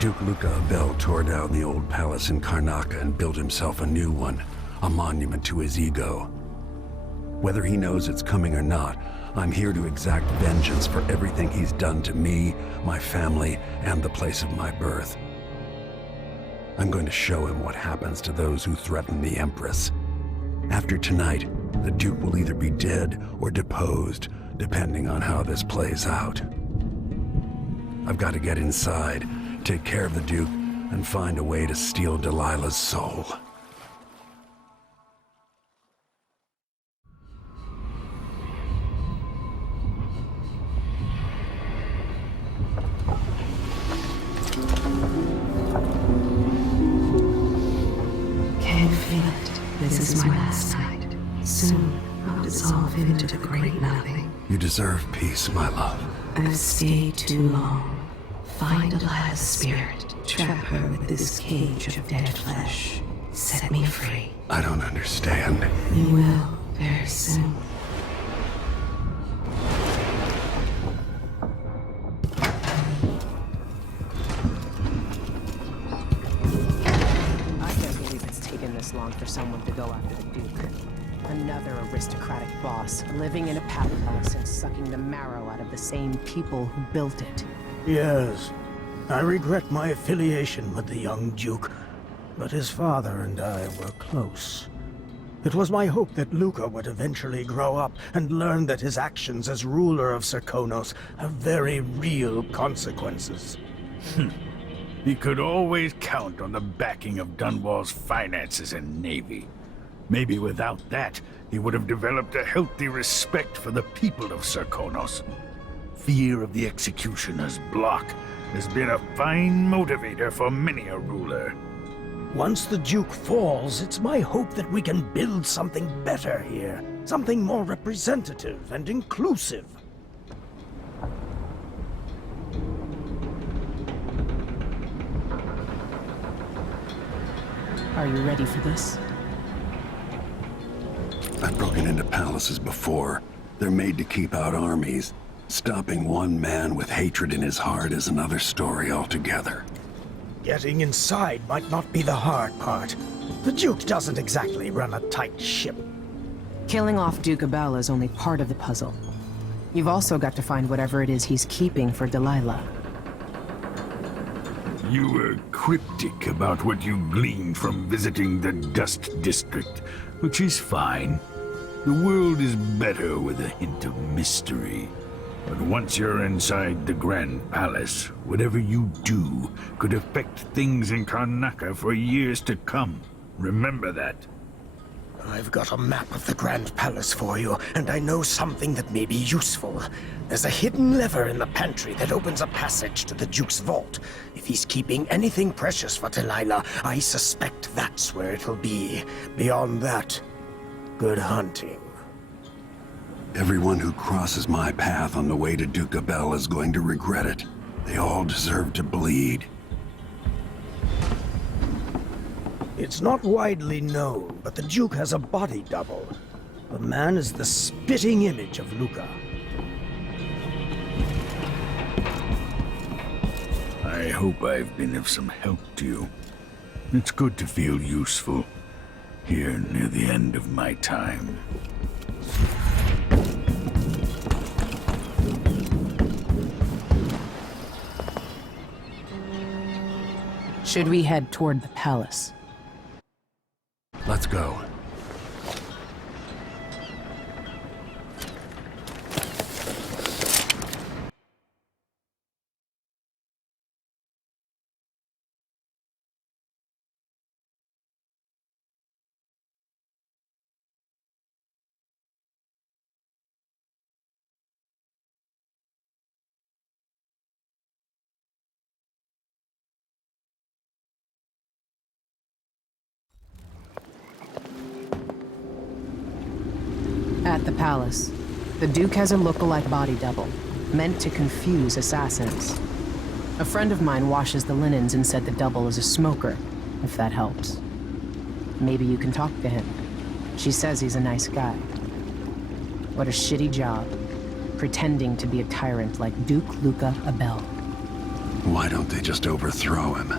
Duke Luca Abel tore down the old palace in Karnaca and built himself a new one, a monument to his ego. Whether he knows it's coming or not, I'm here to exact vengeance for everything he's done to me, my family, and the place of my birth. I'm going to show him what happens to those who threaten the Empress. After tonight, the Duke will either be dead or deposed, depending on how this plays out. I've got to get inside, take care of the Duke, and find a way to steal Delilah's soul. Can't feel it. This is my last night. Soon, I'll dissolve into the great nothing. You deserve peace, my love. I've stayed too long. Find Delilah's spirit. Trap her with this cage of dead flesh. Set me free. I don't understand. You will, very soon. I can't believe it's taken this long for someone to go after the Duke. Another aristocratic boss, living in a palace and sucking the marrow out of the same people who built it. Yes, I regret my affiliation with the young Duke, but his father and I were close. It was my hope that Luca would eventually grow up and learn that his actions as ruler of Serkonos have very real consequences. He could always count on the backing of Dunwall's finances and navy. Maybe without that, he would have developed a healthy respect for the people of Serkonos. Fear of the executioner's block has been a fine motivator for many a ruler. Once the Duke falls, it's my hope that we can build something better here. Something more representative and inclusive. Are you ready for this? I've broken into palaces before. They're made to keep out armies. Stopping one man with hatred in his heart is another story altogether. Getting inside might not be the hard part. The Duke doesn't exactly run a tight ship. Killing off Duke Abel is only part of the puzzle. You've also got to find whatever it is he's keeping for Delilah. You were cryptic about what you gleaned from visiting the Dust District, which is fine. The world is better with a hint of mystery. But once you're inside the Grand Palace, whatever you do could affect things in Karnaca for years to come. Remember that. I've got a map of the Grand Palace for you, and I know something that may be useful. There's a hidden lever in the pantry that opens a passage to the Duke's vault. If he's keeping anything precious for Delilah, I suspect that's where it'll be. Beyond that, good hunting. Everyone who crosses my path on the way to Duke Abel is going to regret it. They all deserve to bleed. It's not widely known, but the Duke has a body double. The man is the spitting image of Luca. I hope I've been of some help to you. It's good to feel useful, here near the end of my time. Should we head toward the palace? Let's go. At the palace, the Duke has a look-alike body double, meant to confuse assassins. A friend of mine washes the linens and said the double is a smoker, if that helps. Maybe you can talk to him. She says he's a nice guy. What a shitty job, pretending to be a tyrant like Duke Luca Abel. Why don't they just overthrow him?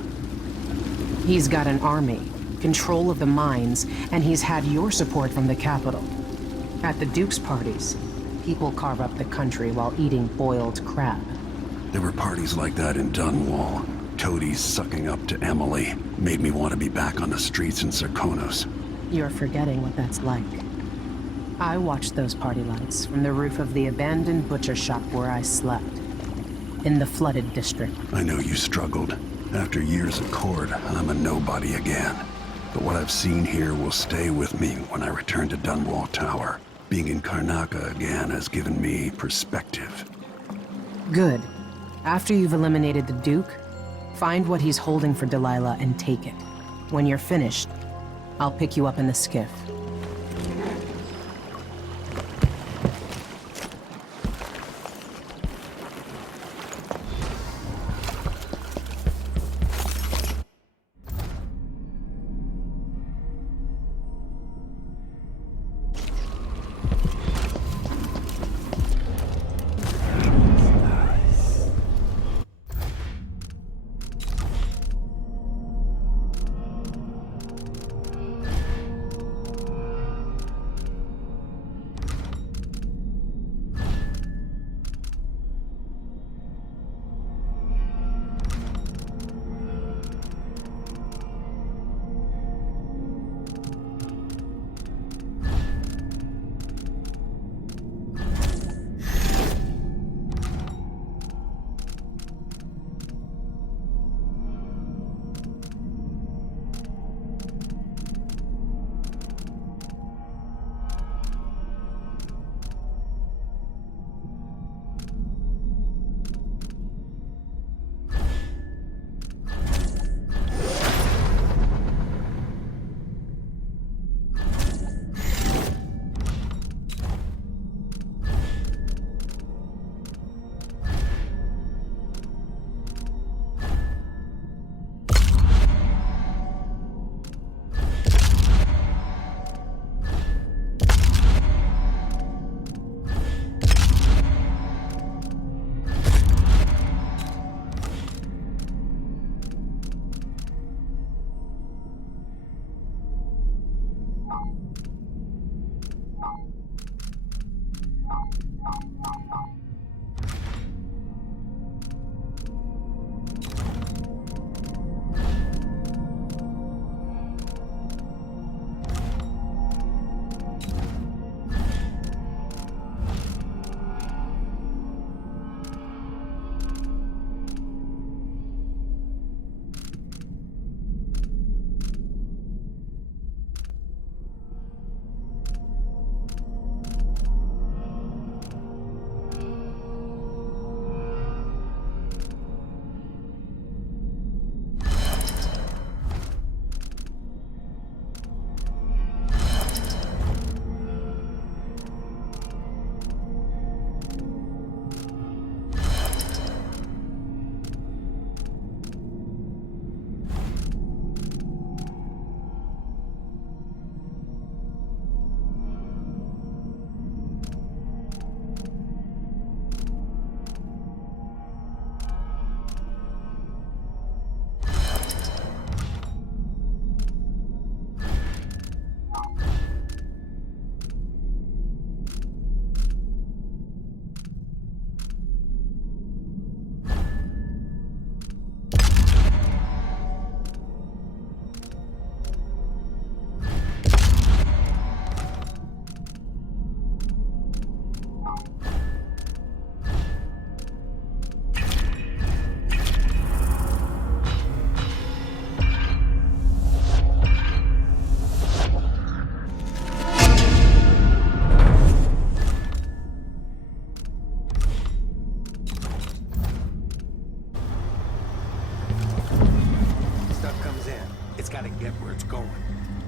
He's got an army, control of the mines, and he's had your support from the capital. At the Duke's parties, people carve up the country while eating boiled crab. There were parties like that in Dunwall. Toadies sucking up to Emily made me want to be back on the streets in Serkonos. You're forgetting what that's like. I watched those party lights from the roof of the abandoned butcher shop where I slept. In the flooded district. I know you struggled. After years at court, I'm a nobody again. But what I've seen here will stay with me when I return to Dunwall Tower. Being in Karnaca again has given me perspective. Good. After you've eliminated the Duke, find what he's holding for Delilah and take it. When you're finished, I'll pick you up in the skiff.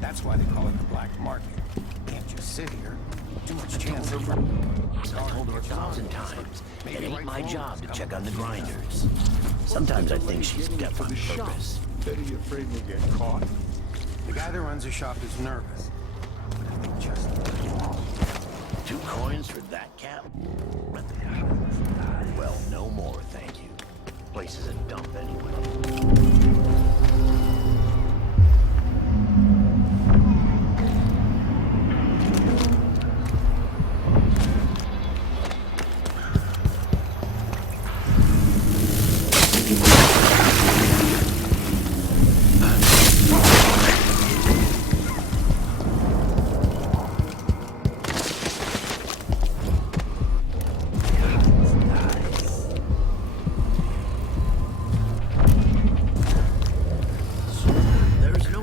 That's why they call it the black market. Can't just sit here. Too much chance of... I told her 1,000 times. It ain't my job to check on the grinders. Sometimes I think she's deaf on purpose. Betty afraid we'll get caught? The guy that runs the shop is nervous. But I think just... 2 coins for that cap? Well, no more, thank you. place is a dump anyway.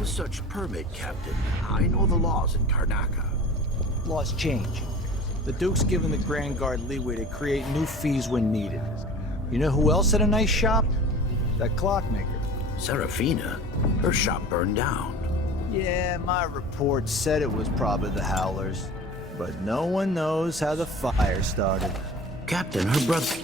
Such permit, Captain. I know the laws in Karnaca. Laws change. The Duke's given the Grand Guard leeway to create new fees when needed. You know who else had a nice shop? That clockmaker. Serafina? Her shop burned down. Yeah, my report said it was probably the Howlers. But no one knows how the fire started. Captain, her brother...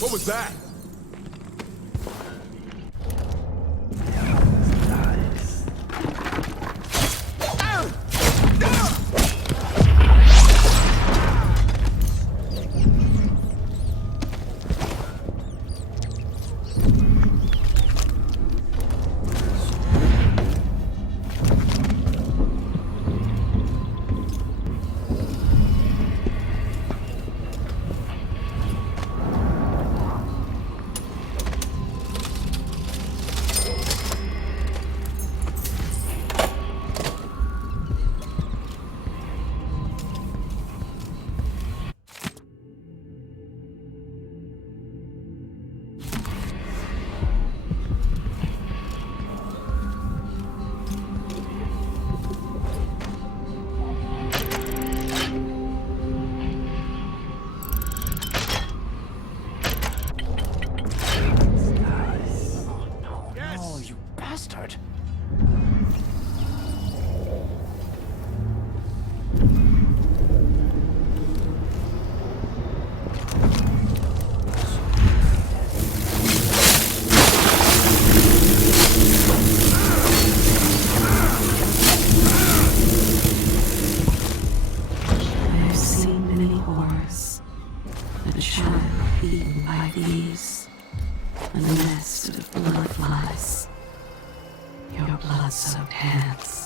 What was that? blood-soaked hands.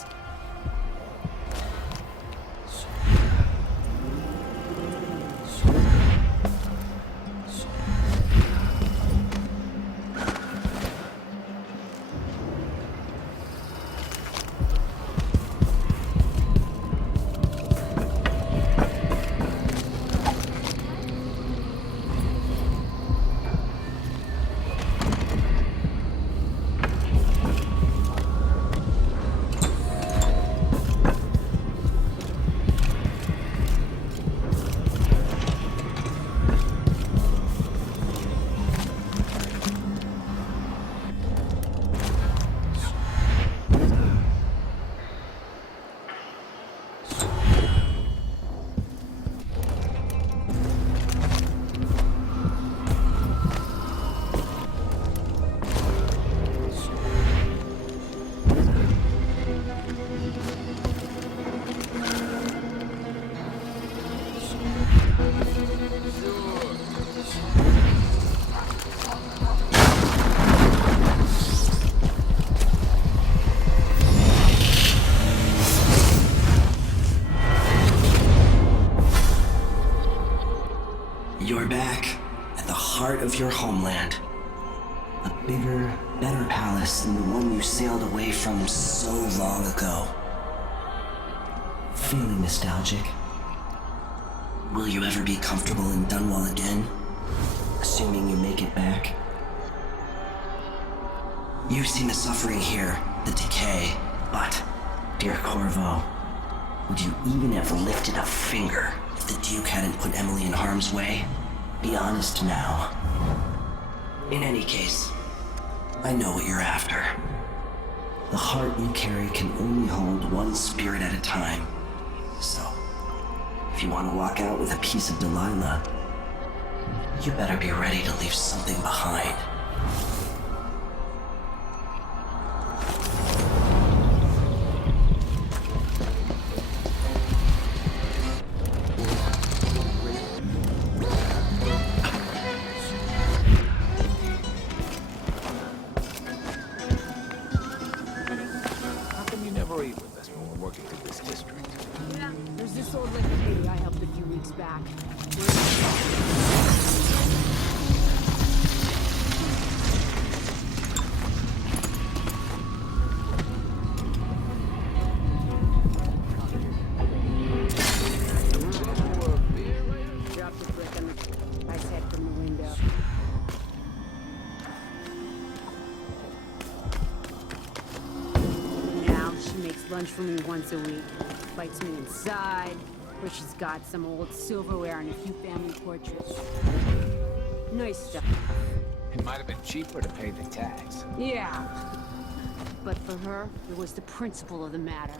You're back at the heart of your homeland. A bigger, better palace than the one you sailed away from so long ago. Feeling nostalgic? Will you ever be comfortable in Dunwall again? Assuming you make it back? You've seen the suffering here, the decay, but, dear Corvo, would you even have lifted a finger if the Duke hadn't put Emily in harm's way? Be honest now. In any case, I know what you're after. The heart you carry can only hold one spirit at a time. So, if you want to walk out with a piece of Delilah, you better be ready to leave something behind. working in this district. Yeah, there's this old lady I helped a few weeks back. Dropped a brick on the guy's head from the window. Now she makes lunch for me once a week. Invites me inside, where she's got some old silverware and a few family portraits. Nice stuff. It might have been cheaper to pay the tax. Yeah. But for her, it was the principle of the matter.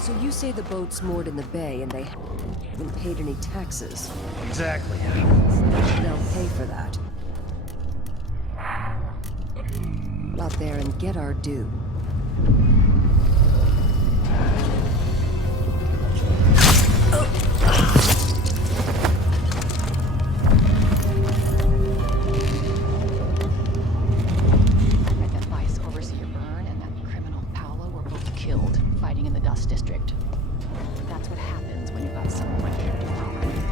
So you say the boat's moored in the bay and they haven't paid any taxes. Exactly. They'll pay for that. Out there and get our due. That vice overseer Byrne and that criminal Paolo were both killed fighting in the Dust District. That's what happens when you got someone who can't do anything.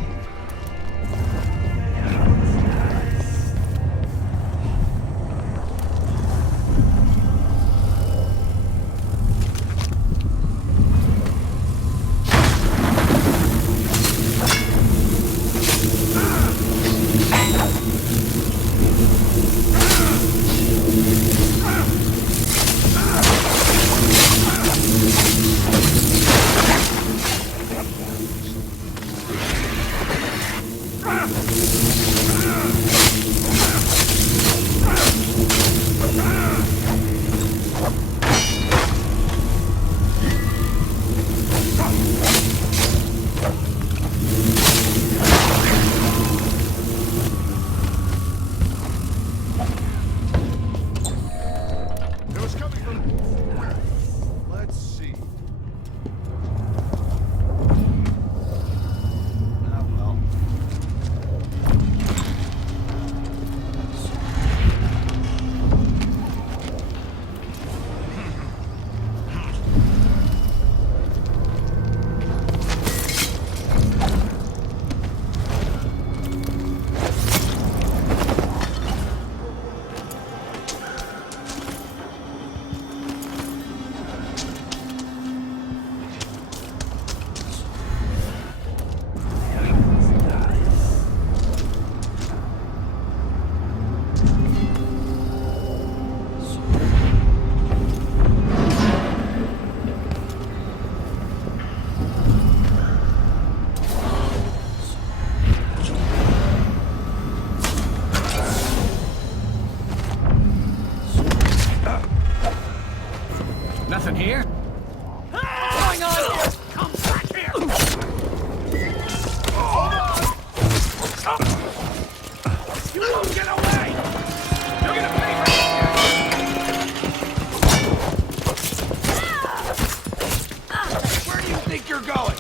Nothing here? What's going on here? Come back here! You won't get away! You're gonna pay for this! Where do you think you're going?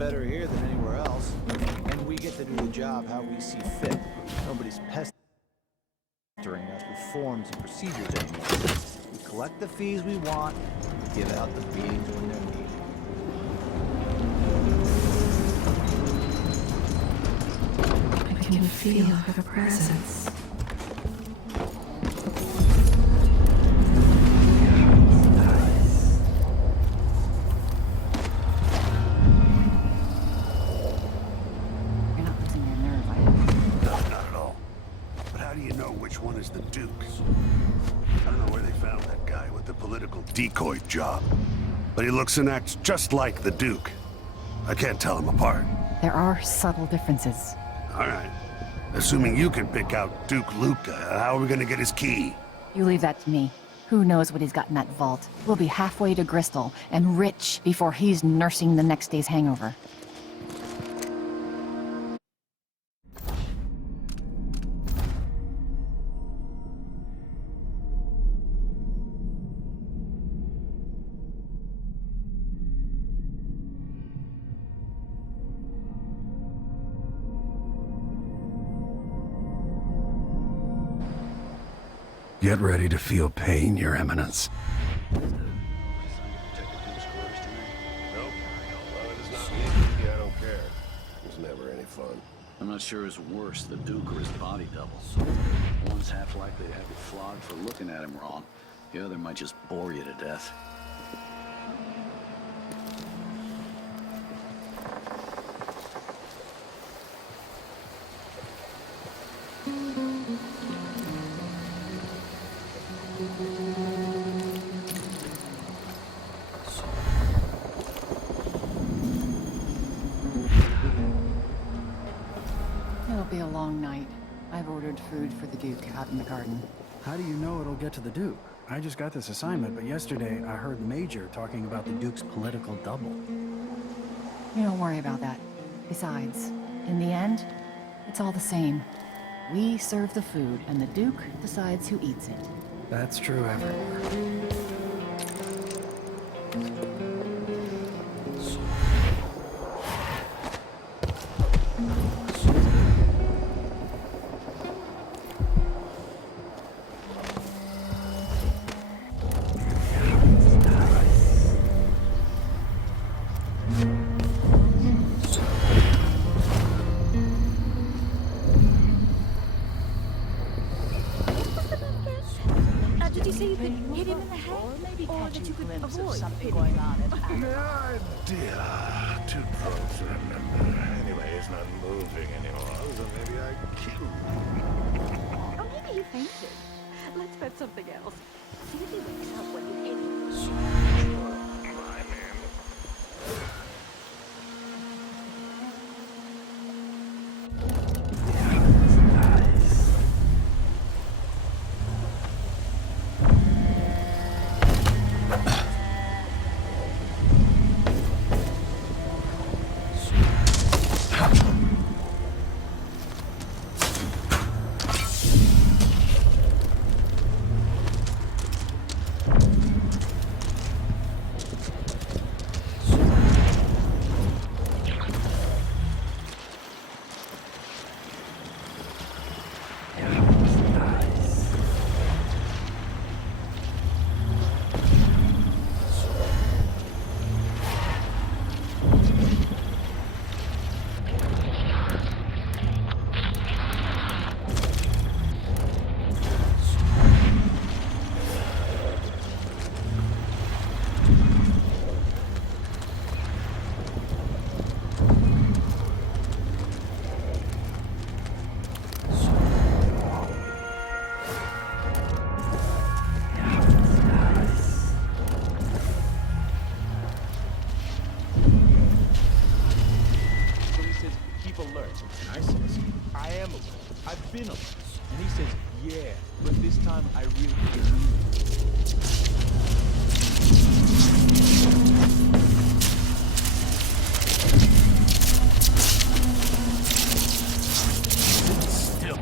better here than anywhere else. And we get to do the job how we see fit. Nobody's pestering us with forms and procedures anymore. We collect the fees we want, give out the beatings when they're needed. I can feel her presence. You're not losing your nerve, I hope. No, not at all. But how do you know which one is the Duke's? I don't know where they found that guy with the political decoy job, but he looks and acts just like the Duke. I can't tell them apart. There are subtle differences. All right. Assuming you can pick out Duke Luca, how are we gonna get his key? You leave that to me. Who knows what he's got in that vault? We'll be halfway to Bristol and rich before he's nursing the next day's hangover. Get ready to feel pain, Your Eminence. Nope. Well, it is not me. I don't care. It was never any fun. I'm not sure it's worse, the Duke or his body double. One's half likely to have you flogged for looking at him wrong. The other might just bore you to death. It'll be a long night. I've ordered food for the Duke out in the garden. How do you know it'll get to the Duke? I just got this assignment, but yesterday I heard the Major talking about the Duke's political double. You don't worry about that. Besides, in the end, it's all the same. We serve the food, and the Duke decides who eats it. That's true everywhere. Did you say you could hit him in the head? Or that you could avoid something going on at Dear, too close to remember. Anyway, it's not moving anymore, so maybe I killed him. Or maybe he fainted. Let's bet something else. See if he wakes up when you hit him. My man. I says, I am alert. I've been alert. And he says, yeah, but this time I really Still,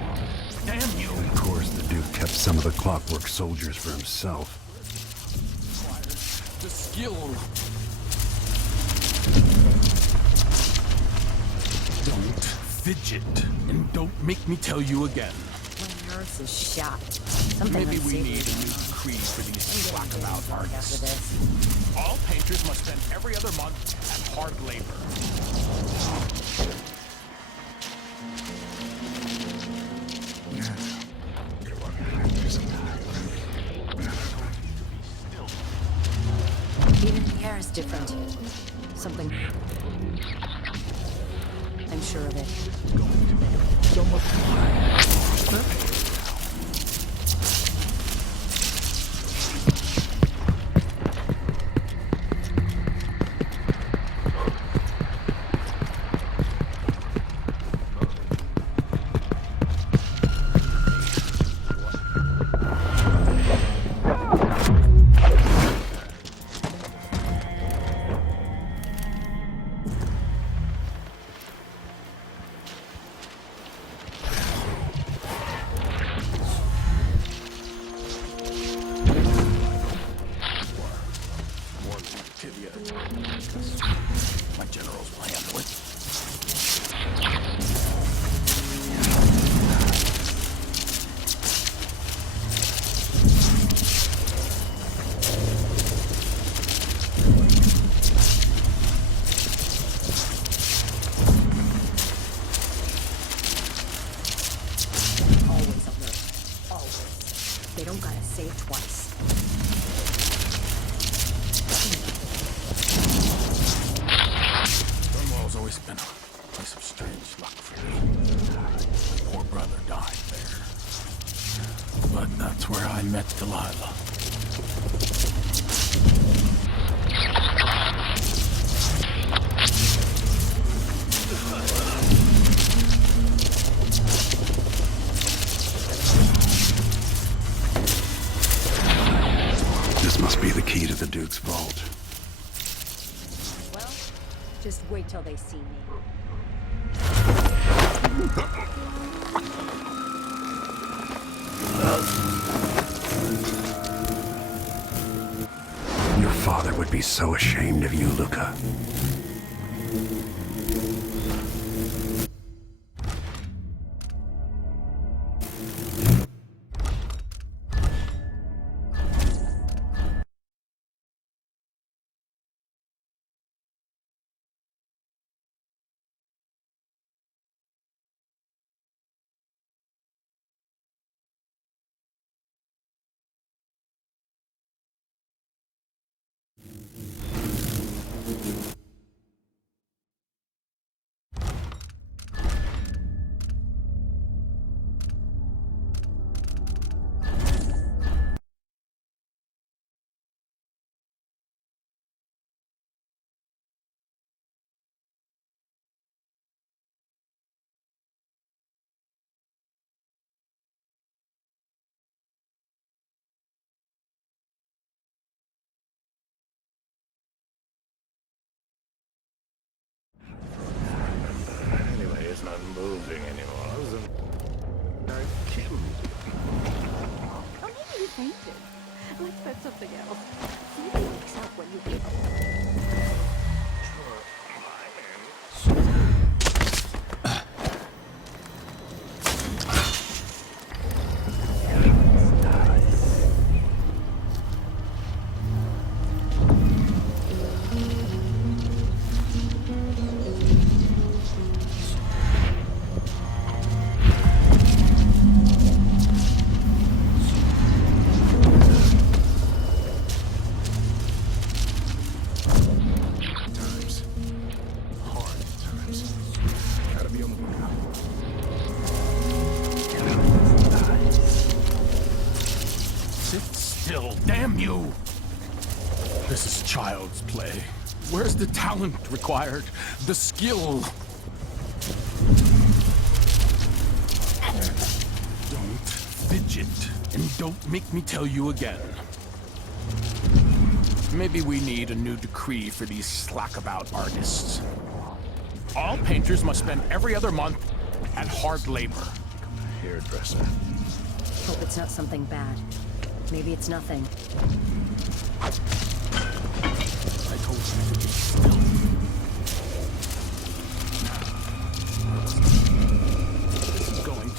damn you! Of course, the Duke kept some of the clockwork soldiers for himself. the skill. fidget, and don't make me tell you again. My nerves is shot. Something Maybe we unsavory need a going new on. decree for these I'm getting slack-about very bored after artists. this. All painters must spend every other month at hard labor. Even the air is different. Something. I'm sure of it. My generals will handle it. Always alert. Always. They don't gotta save twice. Cornwall's always been a place of strange luck for me. My poor brother died there. But that's where I met Delilah. This must be the key to the Duke's vault. Well, just wait till they see me. Your father would be so ashamed of you, Luca. Anyway, it's not moving anymore. Kim. Oh, maybe you fainted. Let's bet something else. See if he wakes up when you get Still, damn you! This is child's play. Where's the talent required? The skill? Don't fidget, and don't make me tell you again. Maybe we need a new decree for these slack-about artists. All painters must spend every other month at hard labor. Hairdresser. Hope it's not something bad. Maybe it's nothing. I told you to be still.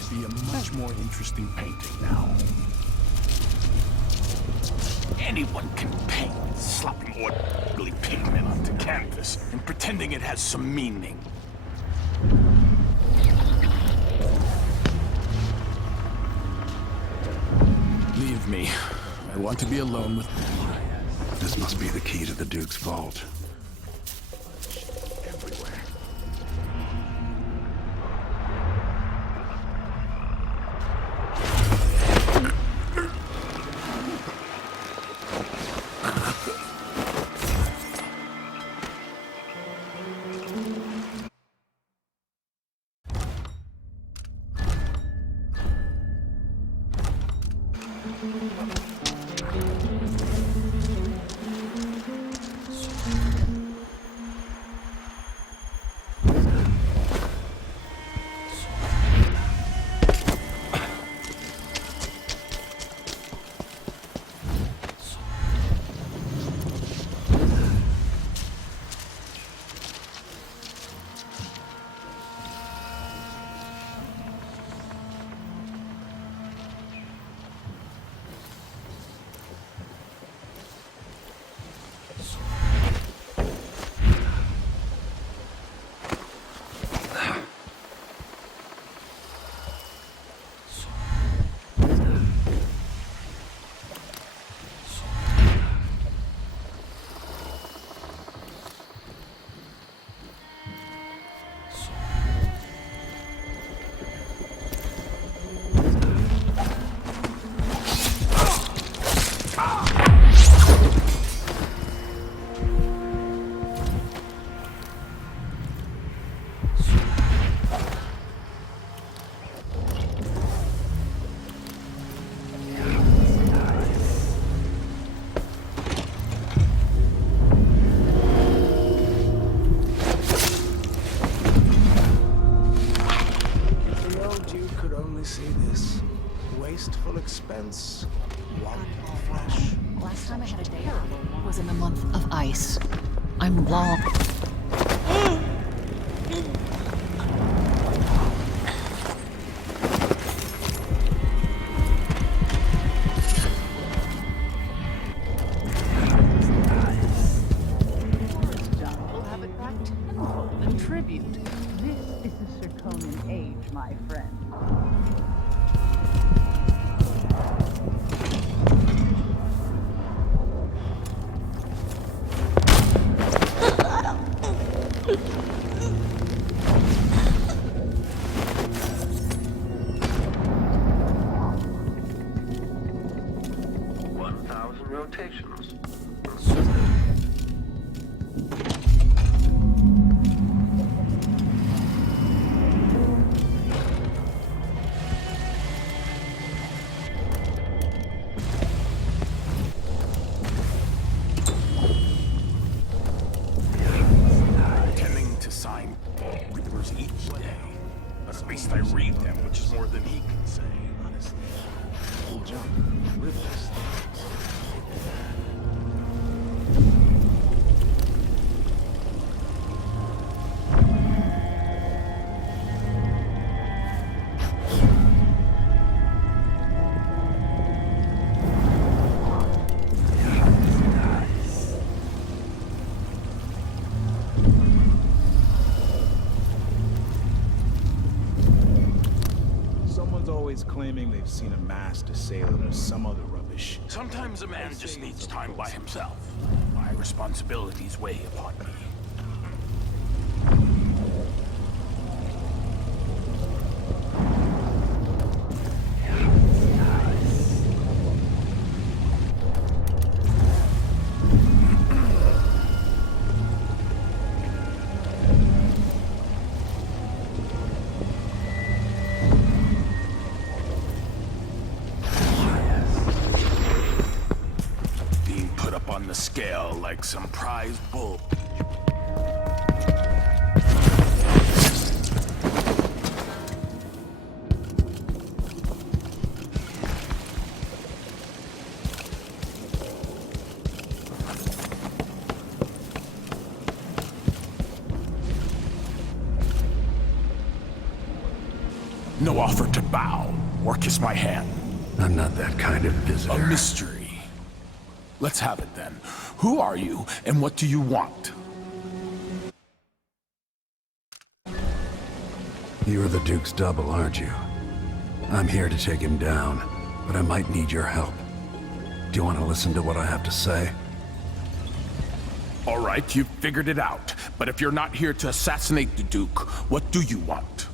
be a much more interesting painting now. Anyone can paint, slapping ugly pigment onto canvas and pretending it has some meaning. Leave me. I want to be alone with... This must be the key to the Duke's vault. Wasteful expense, wanton flesh. Last time I had a day off was in the month of ice. I'm long. We'll have it back tenfold in tribute. This is the Zirconian age, my friend. Rotations. Tending to sign papers each day. But at least I read them, which is more than he can say, honestly. Someone's always claiming they've seen a masked assailant or some other rubbish. Sometimes a man just needs time by himself. My responsibilities weigh upon me. On the scale like some prize bull. No offer to bow or kiss my hand. I'm not that kind of visitor. A mystery. Let's have it then. Who are you, and what do you want? You're the Duke's double, aren't you? I'm here to take him down, but I might need your help. Do you want to listen to what I have to say? All right, you've figured it out. But if you're not here to assassinate the Duke, what do you want?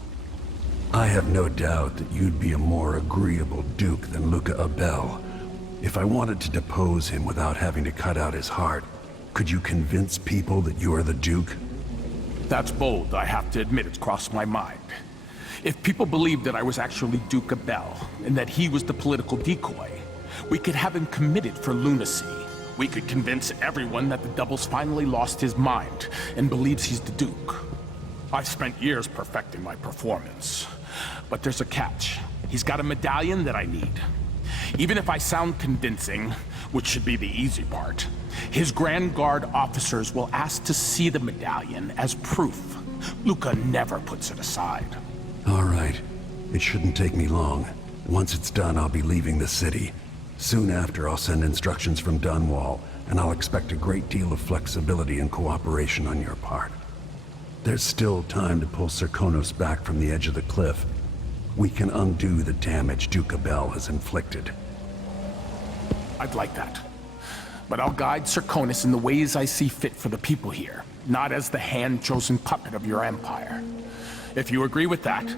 I have no doubt that you'd be a more agreeable Duke than Luca Abel. If I wanted to depose him without having to cut out his heart, could you convince people that you are the Duke? That's bold, I have to admit it's crossed my mind. If people believed that I was actually Duke Abel, and that he was the political decoy, we could have him committed for lunacy. We could convince everyone that the Double's finally lost his mind, and believes he's the Duke. I've spent years perfecting my performance. But there's a catch. He's got a medallion that I need. Even if I sound convincing, which should be the easy part, his Grand Guard officers will ask to see the medallion as proof. Luca never puts it aside. All right. It shouldn't take me long. Once it's done, I'll be leaving the city. Soon after, I'll send instructions from Dunwall, and I'll expect a great deal of flexibility and cooperation on your part. There's still time to pull Serkonos back from the edge of the cliff. We can undo the damage Duke Abel has inflicted. I'd like that. But I'll guide Serkonos in the ways I see fit for the people here, not as the hand-chosen puppet of your empire. If you agree with that,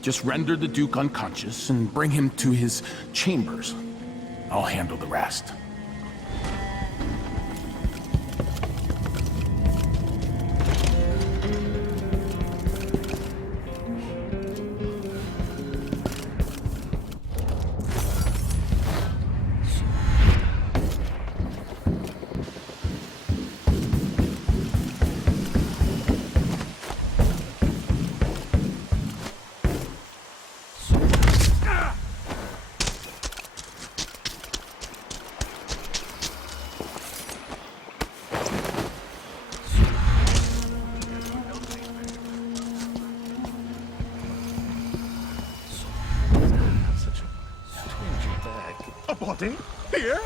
just render the Duke unconscious and bring him to his chambers. I'll handle the rest. A body? Here?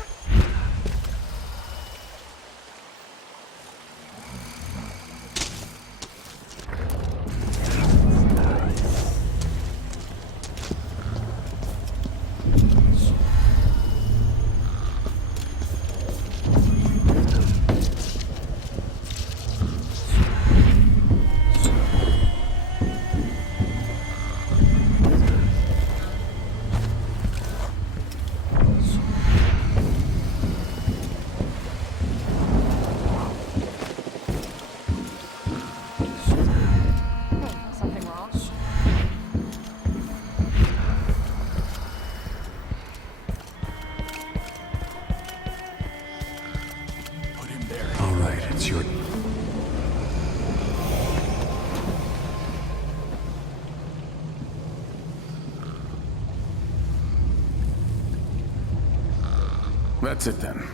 That's it then.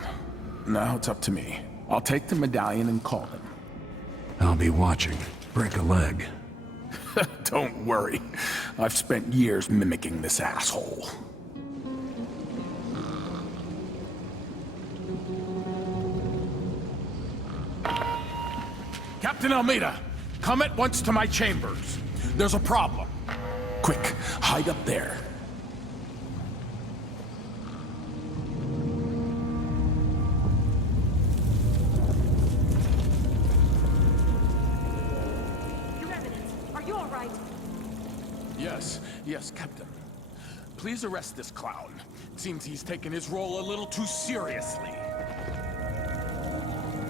Now it's up to me. I'll take the medallion and call him. I'll be watching. Break a leg. Don't worry. I've spent years mimicking this asshole. Captain Almeida, come at once to my chambers. There's a problem. Quick, hide up there. Yes, Captain. Please arrest this clown. It seems he's taken his role a little too seriously.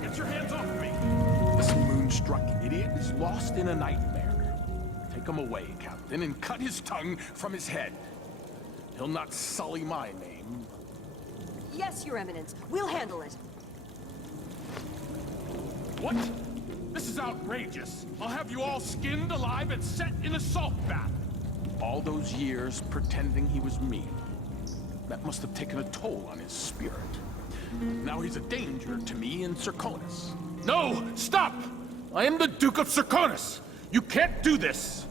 Get your hands off me! This moonstruck idiot is lost in a nightmare. Take him away, Captain, and cut his tongue from his head. He'll not sully my name. Yes, Your Eminence. We'll handle it. What? This is outrageous. I'll have you all skinned alive and set in a salt bath. All those years pretending he was me. That must have taken a toll on his spirit. Now he's a danger to me and Serkonos. No! Stop! I am the Duke of Serkonos! You can't do this!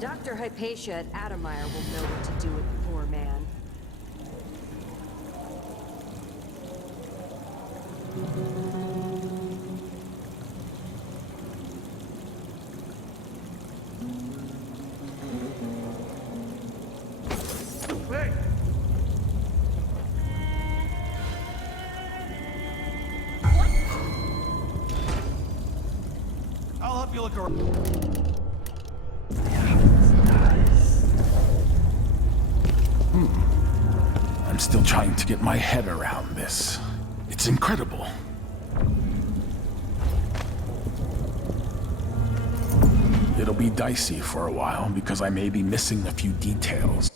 Dr. Hypatia at Adamire will know what to do with the poor man. Hey! I'll help you look around. I'm still trying to get my head around this. It's incredible. It'll be dicey for a while because I may be missing a few details.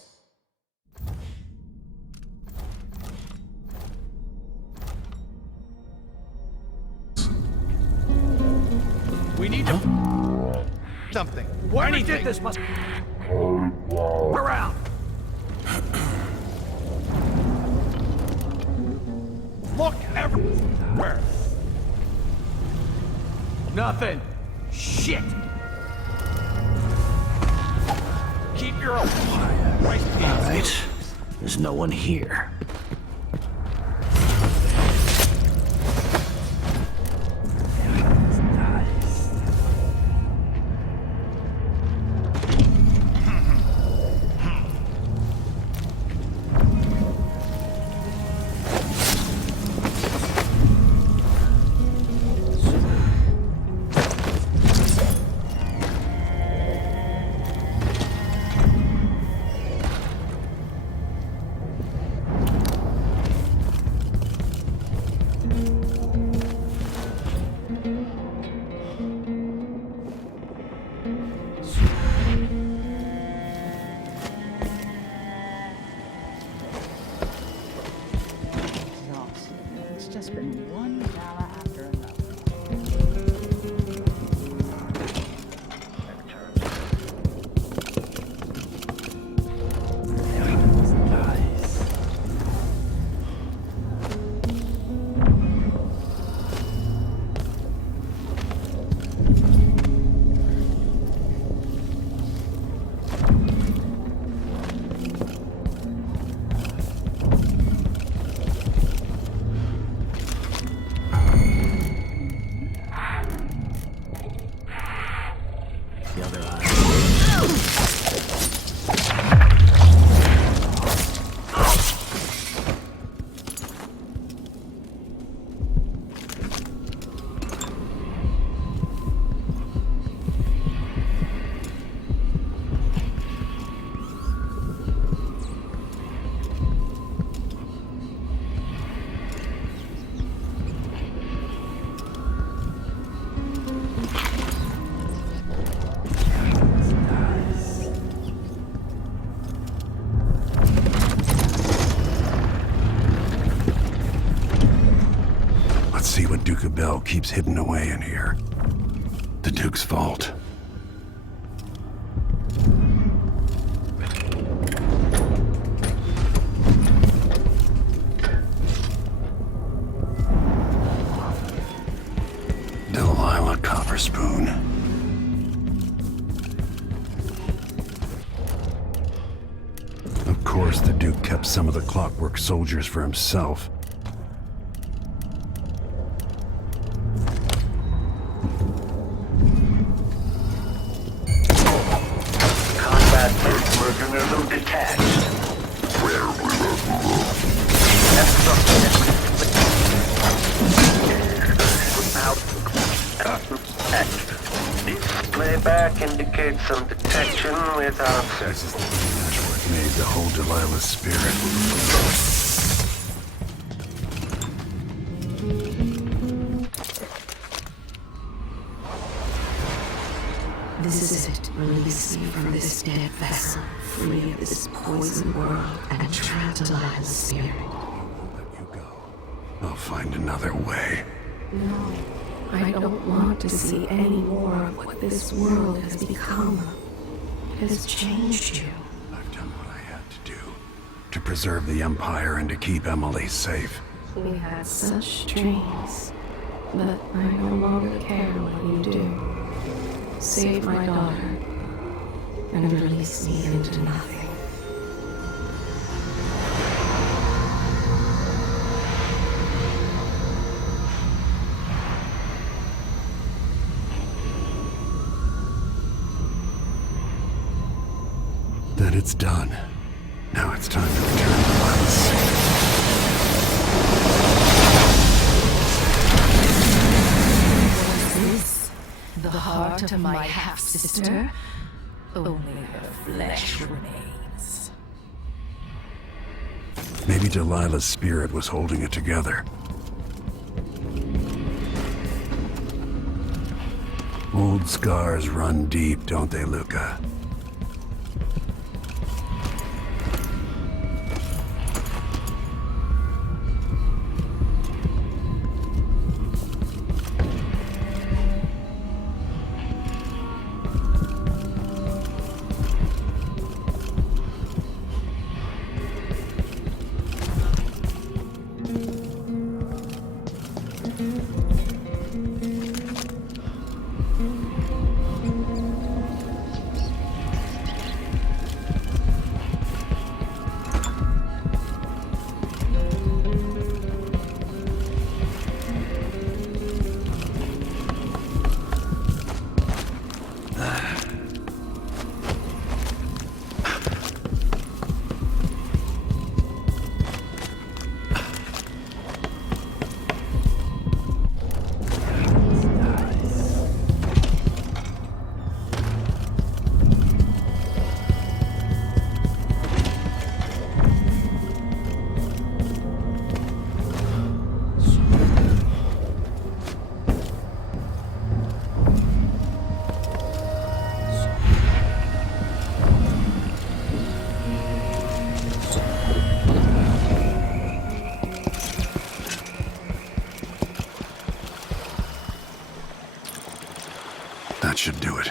We need to... something. Whoever did this must... around! Look everywhere! Nothing! Shit! Keep your own quiet. Alright. There's no one here. It's just been one gala after another. See what Duke of Bell keeps hidden away in here. The Duke's vault. Delilah Copperspoon. Of course, the Duke kept some of the Clockwork Soldiers for himself. Mechanism detached. Playback indicates some detection without... This is the network made to hold Delilah's spirit. This is it. Release me from this dead vessel, free of this poisoned world, and trap Delilah's spirit. I'll find another way. No, I don't want to see any more of what this world has become. It has changed you. I've done what I had to do. To preserve the Empire and to keep Emily safe. We had such dreams, but I no longer care what you do. Save my daughter, and release me into nothing. Then it's done. Now it's time to return to Lance. This, the heart of my half-sister? Only her flesh remains. Maybe Delilah's spirit was holding it together. Old scars run deep, don't they, Luca? That should do it.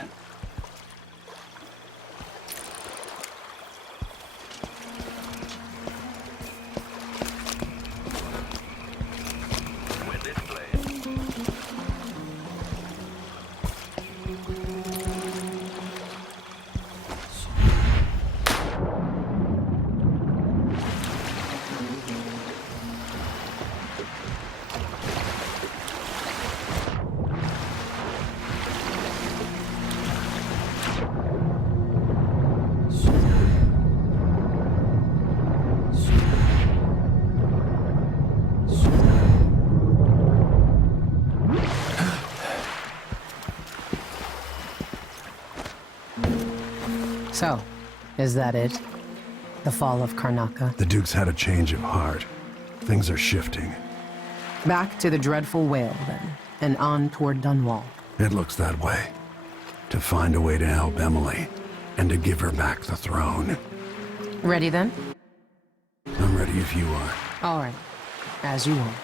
So, is that it? The fall of Karnaca? The Duke's had a change of heart. Things are shifting. Back to the dreadful whale, then, and on toward Dunwall. It looks that way. To find a way to help Emily, and to give her back the throne. Ready, then? I'm ready if you are. All right. As you want.